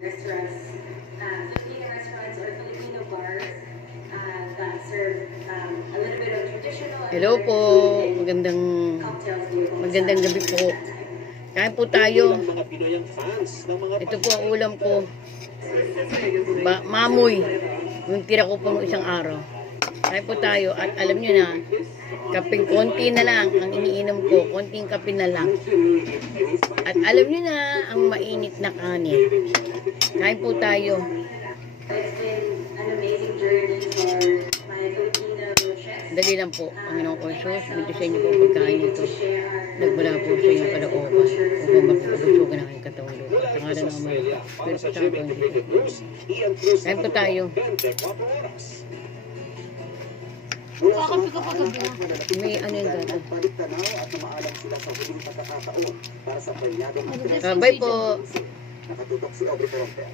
restaurants, Filipino restaurants or Filipino bars that serve a little bit of traditional and Hello po, magandang cocktails gabi po. Kain po tayo. Mga Pinoyang fans ng mga Ito po ang ulam ko. Mamoy. Yung tira ko po ng isang araw. Kain po tayo at alam nyo na, kaping konti na lang ang iniinom ko, konting kape na lang. At alam nyo na, ang mainit na kanin. Kain po tayo. It's been an amazing journey for my Filipino chefs. Dali lang po, Panginoon ko Jesus, bigyan sa inyo po pagkain ito. Nagmula po sa inyong kalooban upang magpapagasukan ang aking katawang lupa. Sa ngalan ng Ama, pero sa Santo ang Diyos. Kain po tayo. May ano yung gata. Bye po. Nakatutok si Aubrey Corontel.